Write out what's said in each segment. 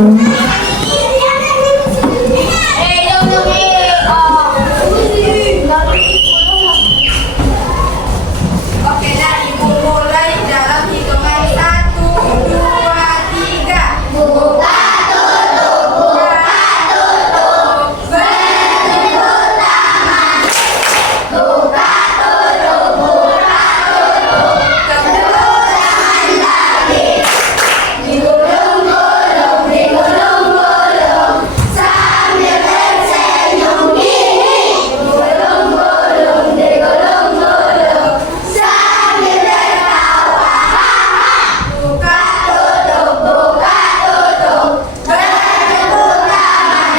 Oke, nah Ibu mulai dalam hitungan 1, 2, 3. Buka tutup, berlimpah taman. Buka tutup, kemudahan lagi. Digulung-gulung, digulung-gulung, sambil tersenyum gini. Digulung-gulung, digulung-gulung, sambil tertawa. Buka tutup, berlimpah taman.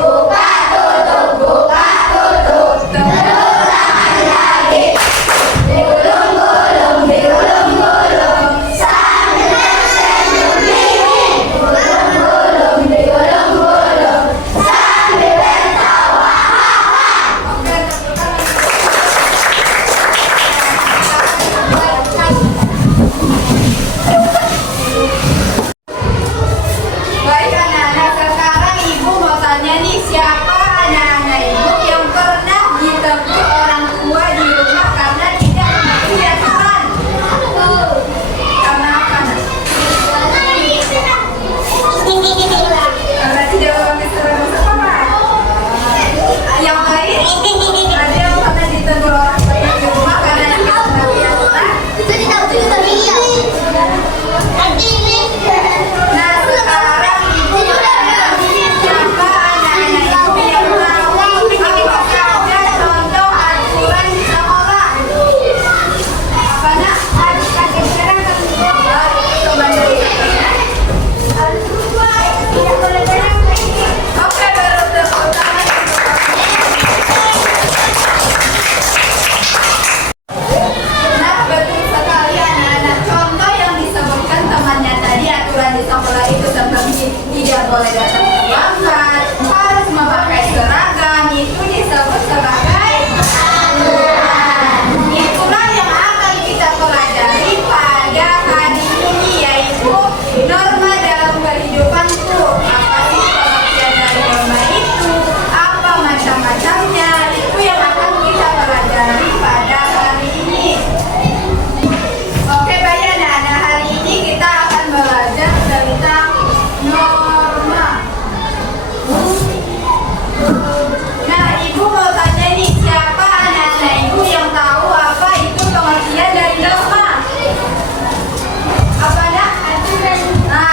Buka tutup, kemudahan lagi. Digulung-gulung, digulung-gulung, sambil tersenyum dingin. Digulung-gulung, digulung-gulung, sambil tertawa. Oke, baik anak-anak, sekarang Ibu mau tanya nih, siapa anak-anak Ibu yang pernah ditegur orang tua di rumah karena tidak mematuhi aturan? Karena apa, Nak? Karena tidak memakai seragam sekolah. Yang lain, ada yang pernah ditegur orang tua di rumah karena tidak mematuhi aturan? Nah, sekarang Ibu mau tanya, siapa anak-anak Ibu yang tahu apa saja contoh aturan di sekolah? Apa, Nak? Coba dari Oke, baru tepuk tangan. Nah, betul sekali anak-anak. Contoh yang disebutkan temannya tadi, aturan di sekolah itu seperti tidak boleh datang terlambat, harus memakai seragam, itu disebut sebagai aturan. Itulah yang akan kita pelajari pada hari ini, yaitu norma dalam kehidupanku. Apa sih pengertian dari norma itu? Apa macam-macamnya? Itu yang akan kita pelajari pada hari ini. Oke, baik anak-anak, hari ini kita akan belajar tentang norma. Nah, Ibu mau tanya nih, siapa anak-anak Ibu yang tahu apa itu pengertian dari norma? Apa, Nak? Nah,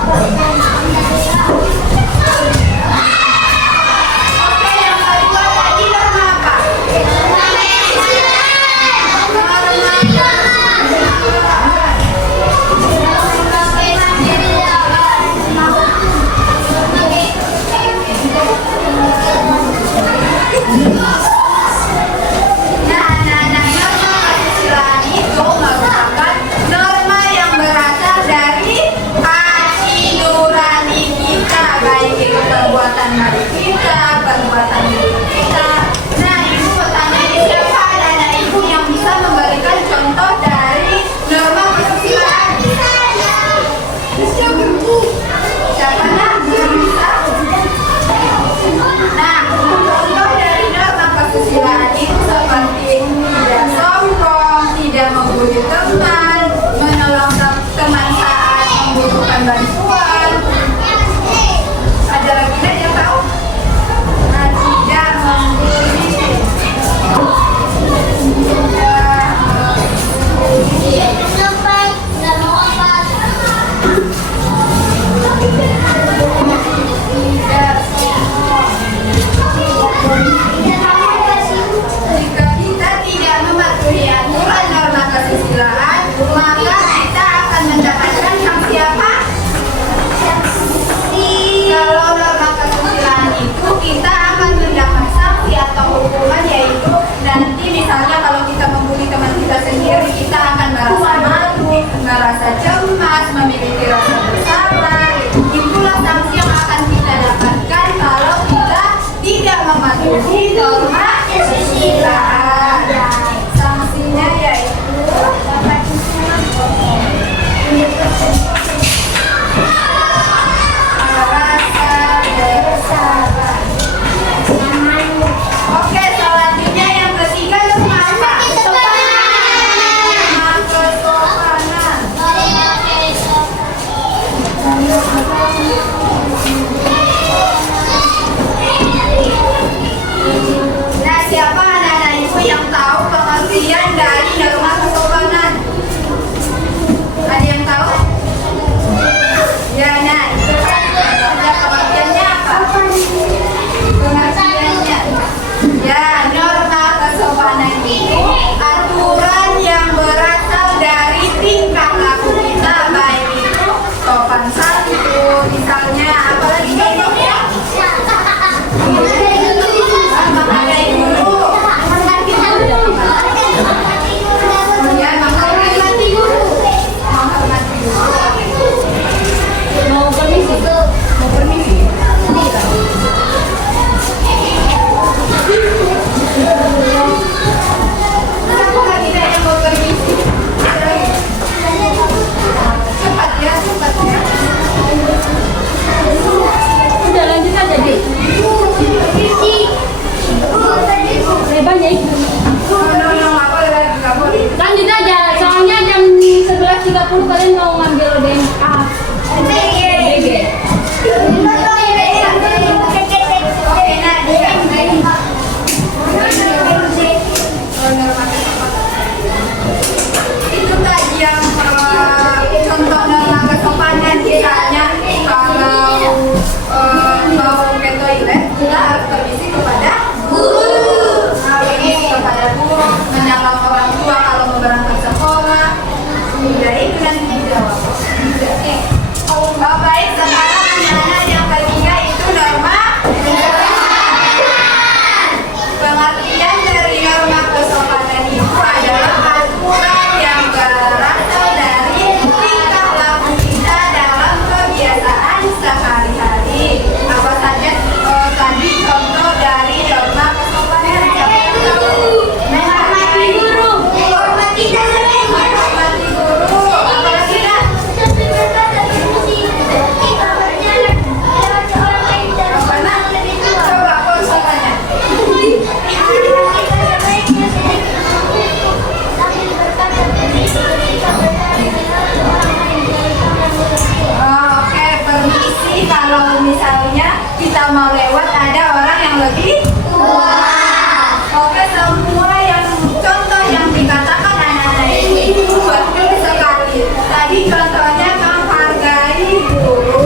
Oke, yang kedua tadi norma apa? Norma Nah, norma kesusilaan itu merupakan norma yang berasal dari hati nurani kita, baik itu perbuatan baik kita, perbuatan buruk kita. Nah, ibu bertanya siapa anak ibu yang bisa memberikan contoh dari norma kesusilaan? Siapa nak? Yang bisa? Nah, contoh dari norma kesusilaan itu seperti tidak sombong, tidak membuli teman, menolong teman saat membutuhkan bantuan. Ada lagi nggak yang tahu? Nah, tidak membuli. Jika kita tidak mematuhi aturan norma kesusilaan, maka kita akan mendapatkan sanksi apa? Kalau norma kesusilaan itu kita akan mendapat sanksi atau hukuman, yaitu nanti misalnya kalau kita membuli teman kita sendiri, kita akan merasa malu, merasa cemas, memiliki rasa bersalah. Itulah sanksi yang akan kita dapatkan kalau kita tidak mematuhi norma kesusilaan. Sanksinya yaitu rasa bersalah. Oke, selanjutnya yang ketiga norma apa? Norma kesopanan. Nah, siapa anak-anak ibu yang tahu pengertian dari norma kesopanan? Ada yang tahu? Ya, nah, itu kan ada pengertiannya apa? Pengertiannya. Ya, norma kesopanan itu aturan yang berasal dari tingkah laku kita, baik itu sopan santun, misalnya apalagi contohnya? Menghargai guru. Kemudian menghormati guru. Menghormati guru. Mau permisi? Mau permisi? Kenapa lagi ada yang mau permisi? Cepat ya, cepat ya. Udah lanjut aja deh. Banyak. Lanjut aja, soalnya jam 11.30 kalian mau ngambil DMA. BG. Oke, nah dia. Itu tadi yang contoh norma kesopanan, misalnya kalau mau ke toilet kita harus permisi kepada guru, kepada guru, menyapa orang tua kalau mau berangkat sekolah. Udah itu nanti dijawab. Oke. Baik, sekarang anak-anak yang ketiga itu norma pengertian dari norma kesopanan itu adalah aturan yang berasal dari tingkah laku kita dalam kebiasaan sehari-hari. Apa saja tadi contoh dari norma kesopanan? Menghormati guru, menghormati guru, apalagi dah? Mana? Coba konsultannya. Oke, permisi kalau misalnya kita mau lewat ada orang yang lebih tua. Oke, semua yang contoh yang dikatakan anak-anak itu betul sekali. Tadi contohnya menghargai guru,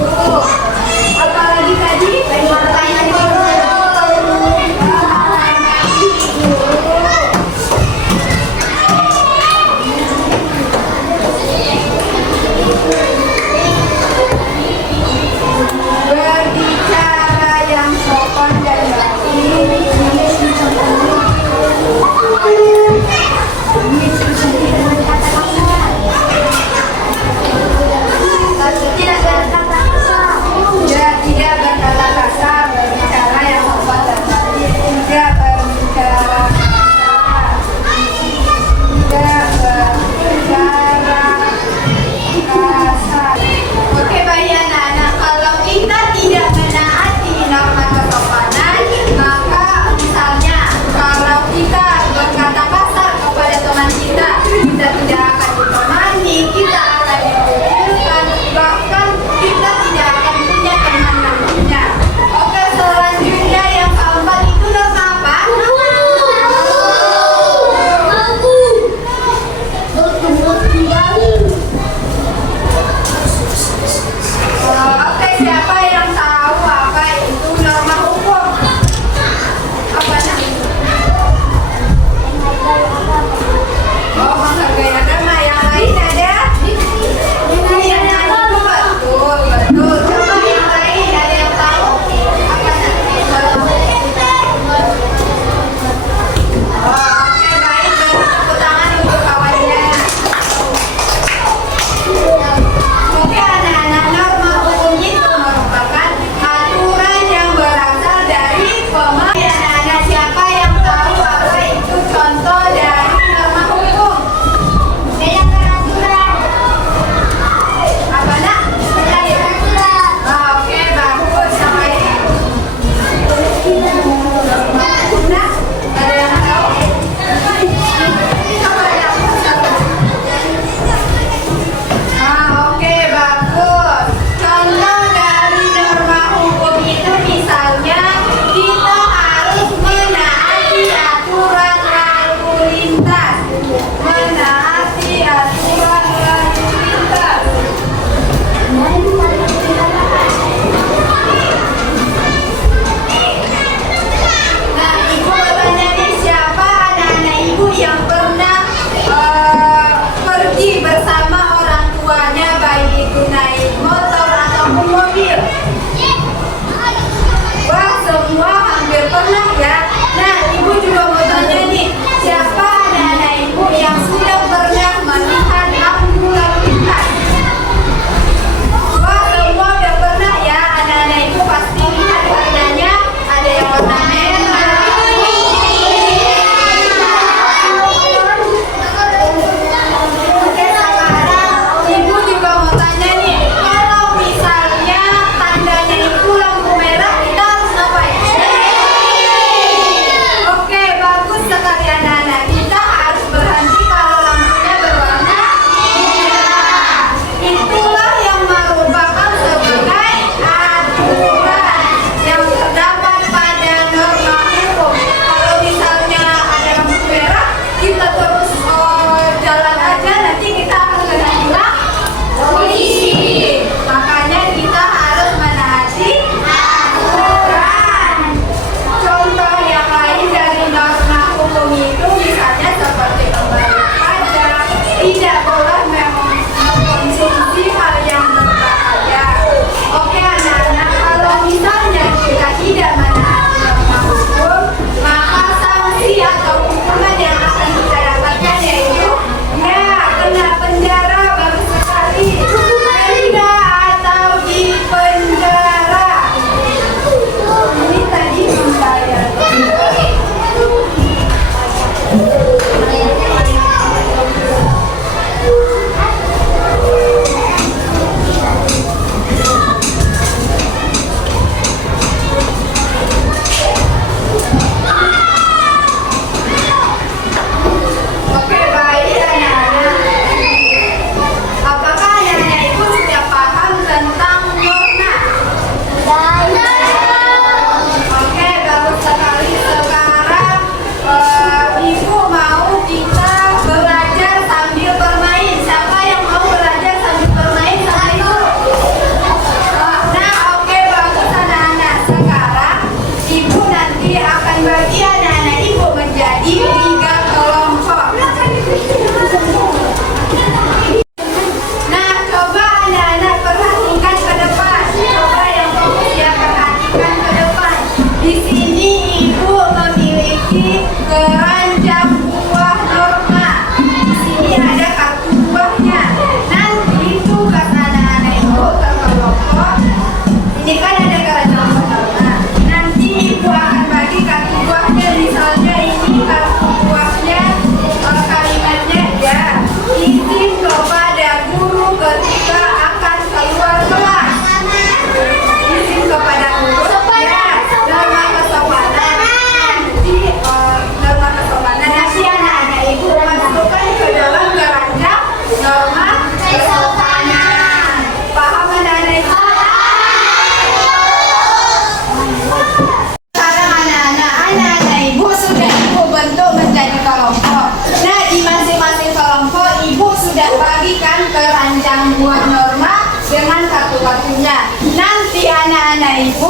nanti anak-anak ibu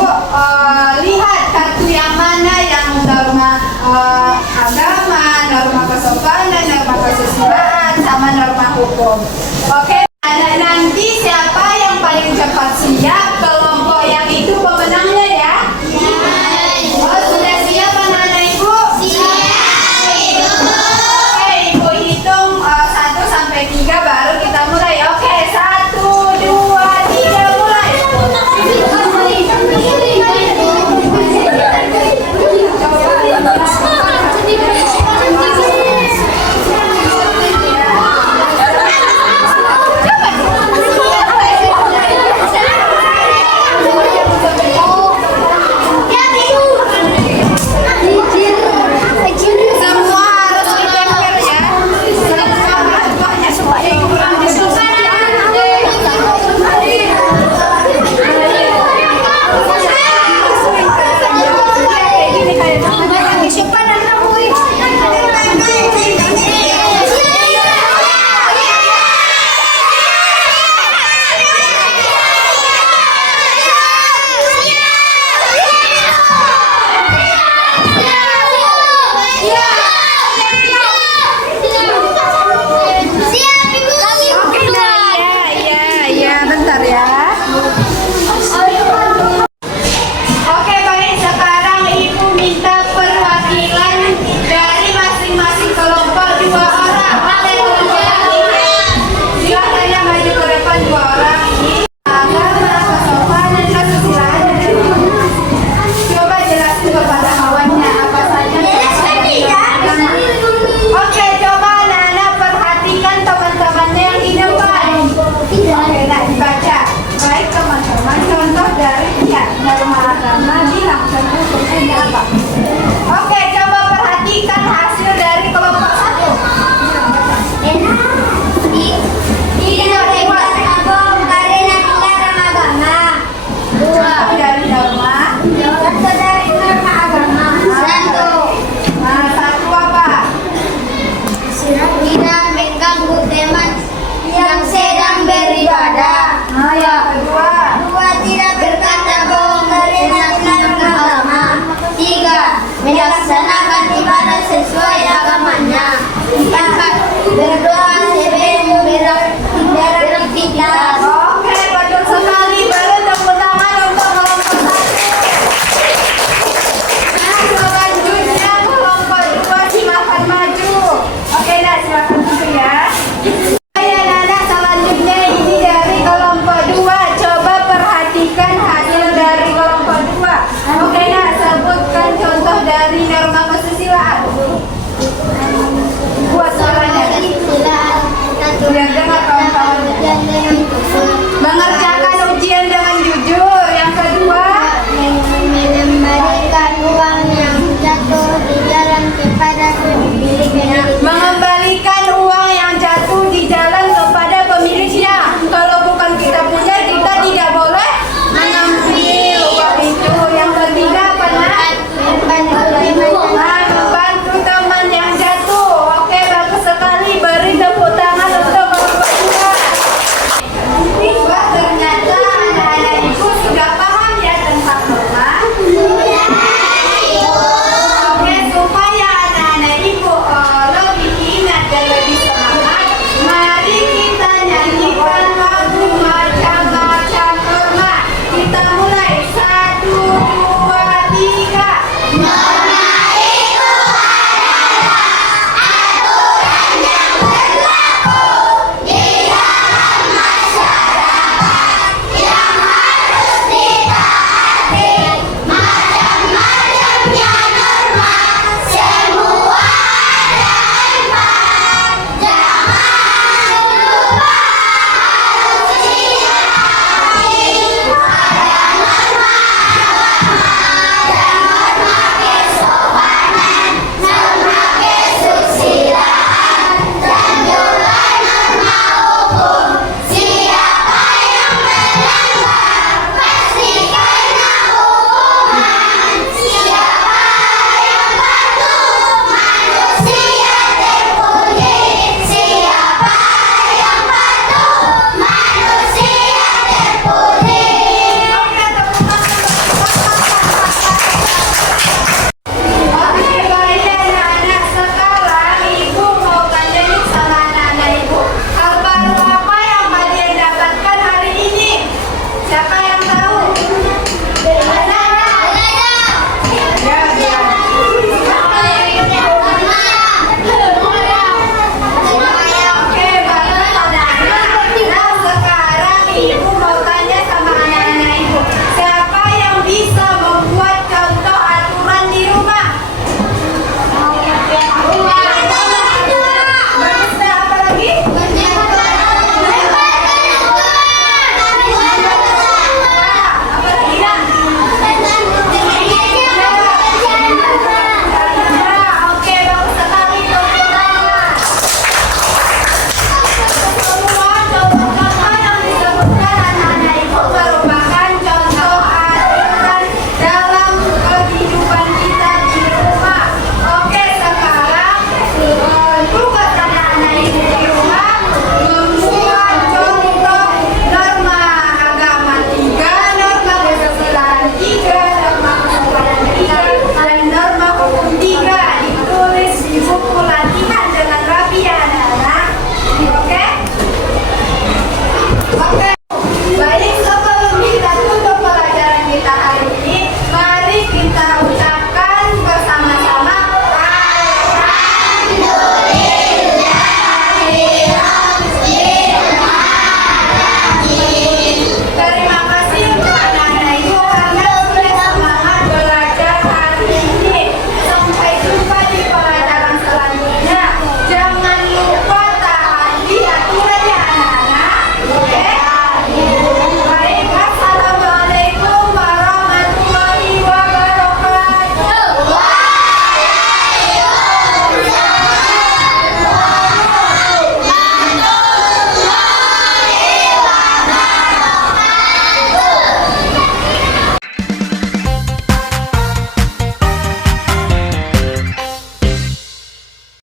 lihat kartu yang mana yang norma agama, norma kesopanan, norma kesusilaan, sama norma hukum. Oke?